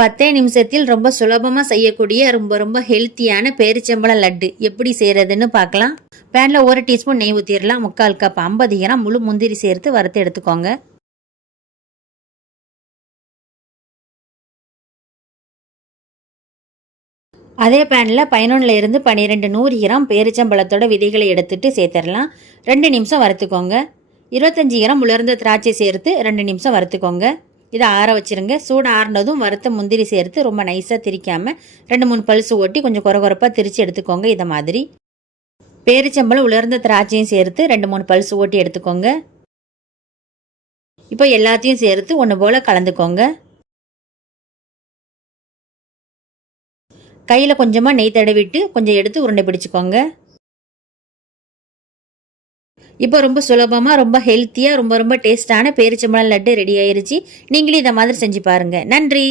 10 நிமிஷத்தில் ரொம்ப சுலபமாக செய்யக்கூடிய ரொம்ப ரொம்ப ஹெல்த்தியான பேரிச்சம்பழம் லட்டு எப்படி செய்கிறதுன்னு பார்க்கலாம். பேனில் 1 டீஸ்பூன் நெய் ஊற்றிடலாம். 3/4 கப் 50 கிராம் முழு முந்திரி சேர்த்து வறுத்து எடுத்துக்கோங்க. அதே பேனில் 11 இருந்து 12 100 கிராம் பேரிச்சம்பழத்தோட விதைகளை எடுத்துட்டு சேர்த்துடலாம். 2 நிமிஷம் வறுத்துக்கோங்க. 25 கிராம் உலர்ந்த திராட்சை சேர்த்து 2 நிமிஷம் வறுத்துக்கோங்க. இதை ஆற வச்சுருங்க. சூடு ஆறினதும் வறுத்த முந்திரி சேர்த்து ரொம்ப நைஸாக திரிக்காமல் 2-3 பல்ஸ் ஓட்டி கொஞ்சம் குறப்பாக திரித்து எடுத்துக்கோங்க. இதை மாதிரி பேரிச்சம்பழம் உலர்ந்த திராட்சையும் சேர்த்து 2-3 பல்ஸ் ஓட்டி எடுத்துக்கோங்க. இப்போ எல்லாத்தையும் சேர்த்து ஒன்று போல் கலந்துக்கோங்க. கையில் கொஞ்சமாக நெய் தடவிட்டு கொஞ்சம் எடுத்து உருண்டை பிடிச்சிக்கோங்க. இப்போ ரொம்ப சுலபமாக ரொம்ப ஹெல்த்தியாக ரொம்ப ரொம்ப டேஸ்டான பேரிச்சம்பழம் லட்டு ரெடி ஆயிருச்சு. நீங்களும் இதை மாதிரி செஞ்சு பாருங்கள். நன்றி.